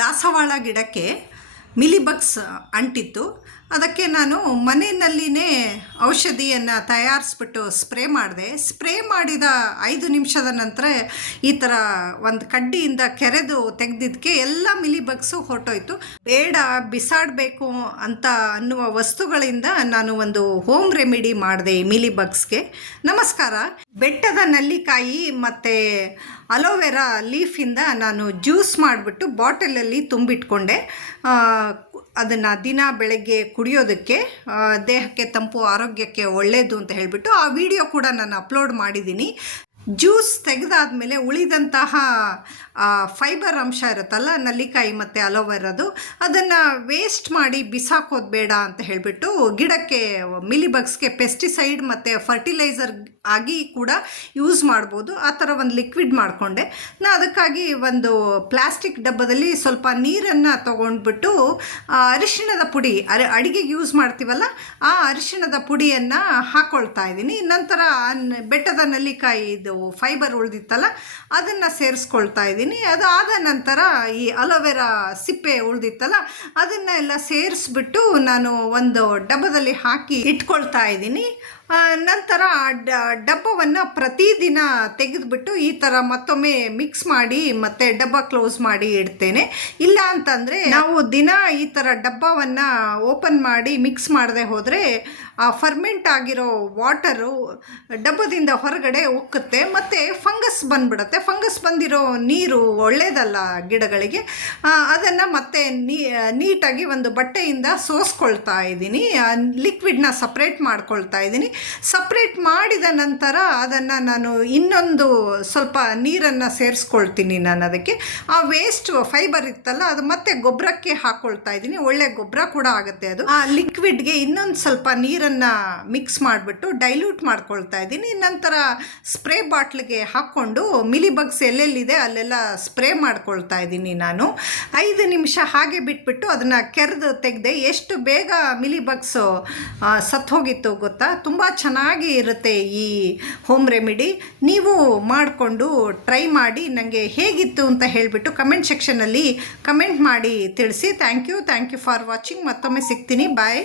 ದಾಸವಾಳ ಗಿಡಕ್ಕೆ ಮಿಲಿಬಗ್ಸ್ ಅಂಟಿತ್ತು. ಅದಕ್ಕೆ ನಾನು ಮನೆಯಲ್ಲಿಯೇ ಔಷಧಿಯನ್ನು ತಯಾರಿಸ್ಬಿಟ್ಟು ಸ್ಪ್ರೇ ಮಾಡಿದೆ. ಸ್ಪ್ರೇ ಮಾಡಿದ 5 ನಿಮಿಷದ ನಂತರ ಈ ಥರ ಒಂದು ಕಡ್ಡಿಯಿಂದ ಕೆರೆದು ತೆಗೆದಿದ್ದಕ್ಕೆ ಎಲ್ಲ ಮಿಲಿಬಗ್ಸು ಹೊರಟೋಯ್ತು. ಬೇಡ ಬಿಸಾಡಬೇಕು ಅಂತ ಅನ್ನುವ ವಸ್ತುಗಳಿಂದ ನಾನು ಒಂದು ಹೋಮ್ ರೆಮಿಡಿ ಮಾಡಿದೆ ಈ ಮಿಲಿಬಗ್ಸ್ಗೆ. ನಮಸ್ಕಾರ. ಬೆಟ್ಟದ ನಲ್ಲಿಕಾಯಿ ಮತ್ತು ಅಲೋವೆರಾ ಲೀಫಿಂದ ನಾನು ಜ್ಯೂಸ್ ಮಾಡಿಬಿಟ್ಟು ಬಾಟಲಲ್ಲಿ ತುಂಬಿಟ್ಕೊಂಡೆ. ಅದನ್ನು ದಿನ ಬೆಳಗ್ಗೆ ಕುಡಿಯೋದಕ್ಕೆ ದೇಹಕ್ಕೆ ತಂಪು, ಆರೋಗ್ಯಕ್ಕೆ ಒಳ್ಳೆಯದು ಅಂತ ಹೇಳಿಬಿಟ್ಟು ಆ ವಿಡಿಯೋ ಕೂಡ ನಾನು ಅಪ್ಲೋಡ್ ಮಾಡಿದ್ದೀನಿ. ಜ್ಯೂಸ್ ತೆಗೆದಾದ್ಮೇಲೆ ಉಳಿದಂತಹ ಫೈಬರ್ ಅಂಶ ಇರುತ್ತಲ್ಲ ನಲ್ಲಿಕಾಯಿ ಮತ್ತು ಅಲೋವೆರಾದು, ಅದನ್ನು ವೇಸ್ಟ್ ಮಾಡಿ ಬಿಸಾಕೋದು ಬೇಡ ಅಂತ ಹೇಳಿಬಿಟ್ಟು ಗಿಡಕ್ಕೆ ಮಿಲಿಬಗ್ಸ್ಗೆ ಪೆಸ್ಟಿಸೈಡ್ ಮತ್ತು ಫರ್ಟಿಲೈಸರ್ ಆಗಿ ಕೂಡ ಯೂಸ್ ಮಾಡ್ಬೋದು. ಆ ಥರ ಒಂದು ಲಿಕ್ವಿಡ್ ಮಾಡಿಕೊಂಡೆ. ಅದಕ್ಕಾಗಿ ಒಂದು ಪ್ಲಾಸ್ಟಿಕ್ ಡಬ್ಬದಲ್ಲಿ ಸ್ವಲ್ಪ ನೀರನ್ನು ತೊಗೊಂಡ್ಬಿಟ್ಟು ಅರಿಶಿಣದ ಪುಡಿ, ಅಡಿಗೆಗೆ ಯೂಸ್ ಮಾಡ್ತೀವಲ್ಲ ಆ ಅರಿಶಿಣದ ಪುಡಿಯನ್ನು ಹಾಕ್ಕೊಳ್ತಾ ಇದ್ದೀನಿ. ನಂತರ ಬೆಟ್ಟದ ನಲ್ಲಿಕಾಯಿ ಇದು ಫೈಬರ್ ಉಳಿದಿತ್ತಲ್ಲ ಅದನ್ನು ಸೇರಿಸ್ಕೊಳ್ತಾ ಇದ್ದೀನಿ. ಅದಾದ ನಂತರ ಈ ಅಲೋವೆರಾ ಸಿಪ್ಪೆ ಉಳಿದಿತ್ತಲ್ಲ ಅದನ್ನೆಲ್ಲ ಸೇರಿಸ್ಬಿಟ್ಟು ನಾನು ಒಂದು ಡಬ್ಬದಲ್ಲಿ ಹಾಕಿ ಇಟ್ಕೊಳ್ತಾ ಇದ್ದೀನಿ. ನಂತರ ಡಬ್ಬವನ್ನು ಪ್ರತಿದಿನ ತೆಗೆದುಬಿಟ್ಟು ಈ ಥರ ಮತ್ತೊಮ್ಮೆ ಮಿಕ್ಸ್ ಮಾಡಿ ಮತ್ತು ಡಬ್ಬ ಕ್ಲೋಸ್ ಮಾಡಿ ಇಡ್ತೇನೆ. ಇಲ್ಲ ಅಂತಂದರೆ ನಾವು ದಿನ ಈ ಥರ ಡಬ್ಬವನ್ನು ಓಪನ್ ಮಾಡಿ ಮಿಕ್ಸ್ ಮಾಡದೆ ಹೋದರೆ ಆ ಫರ್ಮೆಂಟ್ ಆಗಿರೋ ವಾಟರು ಡಬ್ಬದಿಂದ ಹೊರಗಡೆ ಉಕ್ಕುತ್ತೆ ಮತ್ತು ಫಂಗಸ್ ಬಂದುಬಿಡುತ್ತೆ. ಫಂಗಸ್ ಬಂದಿರೋ ನೀರು ಒಳ್ಳೆಯದಲ್ಲ ಗಿಡಗಳಿಗೆ. ಅದನ್ನು ಮತ್ತೆ ನೀಟಾಗಿ ಒಂದು ಬಟ್ಟೆಯಿಂದ ಸೋಸ್ಕೊಳ್ತಾ ಇದ್ದೀನಿ. ಲಿಕ್ವಿಡ್ನ ಸಪ್ರೇಟ್ ಮಾಡ್ಕೊಳ್ತಾ ಇದ್ದೀನಿ. ಸಪ್ರೇಟ್ ಮಾಡಿದ ನಂತರ ಅದನ್ನು ನಾನು ಇನ್ನೊಂದು ಸ್ವಲ್ಪ ನೀರನ್ನು ಸೇರಿಸ್ಕೊಳ್ತೀನಿ. ನಾನು ಅದಕ್ಕೆ ಆ ವೇಸ್ಟ್ ಫೈಬರ್ ಇತ್ತಲ್ಲ ಅದು ಮತ್ತೆ ಗೊಬ್ಬರಕ್ಕೆ ಹಾಕ್ಕೊಳ್ತಾ ಇದ್ದೀನಿ. ಒಳ್ಳೆ ಗೊಬ್ಬರ ಕೂಡ ಆಗುತ್ತೆ ಅದು. ಆ ಲಿಕ್ವಿಡ್ಗೆ ಇನ್ನೊಂದು ಸ್ವಲ್ಪ ನೀರನ್ನು ಮಿಕ್ಸ್ ಮಾಡಿಬಿಟ್ಟು ಡೈಲ್ಯೂಟ್ ಮಾಡ್ಕೊಳ್ತಾ ಇದ್ದೀನಿ. ನಂತರ ಸ್ಪ್ರೇ ಬಾಟ್ಲಿಗೆ ಹಾಕ್ಕೊಂಡು ಮಿಲಿಬಗ್ಸ್ ಎಲ್ಲೆಲ್ಲಿದೆ ಅಲ್ಲೆಲ್ಲ ಸ್ಪ್ರೇ ಮಾಡ್ಕೊಳ್ತಾ ಇದ್ದೀನಿ. ನಾನು 5 ನಿಮಿಷ ಹಾಗೆ ಬಿಟ್ಬಿಟ್ಟು ಅದನ್ನು ಕೆರೆದು ತೆಗೆದೆ. ಎಷ್ಟು ಬೇಗ ಮಿಲಿಬಗ್ಸು ಸತ್ತೋಗಿತ್ತು ಗೊತ್ತಾ. ತುಂಬ ಚೆನ್ನಾಗಿ ಇರುತ್ತೆ ಈ ಹೋಮ್ ರೆಮಿಡಿ. ನೀವು ಮಾಡಿಕೊಂಡು ಟ್ರೈ ಮಾಡಿ ನನಗೆ ಹೇಗಿತ್ತು ಅಂತ ಹೇಳಿಬಿಟ್ಟು ಕಮೆಂಟ್ ಸೆಕ್ಷನಲ್ಲಿ ಕಮೆಂಟ್ ಮಾಡಿ ತಿಳಿಸಿ. Thank you for watching. ಮತ್ತೊಮ್ಮೆ ಸಿಗ್ತೀನಿ. ಬಾಯ್.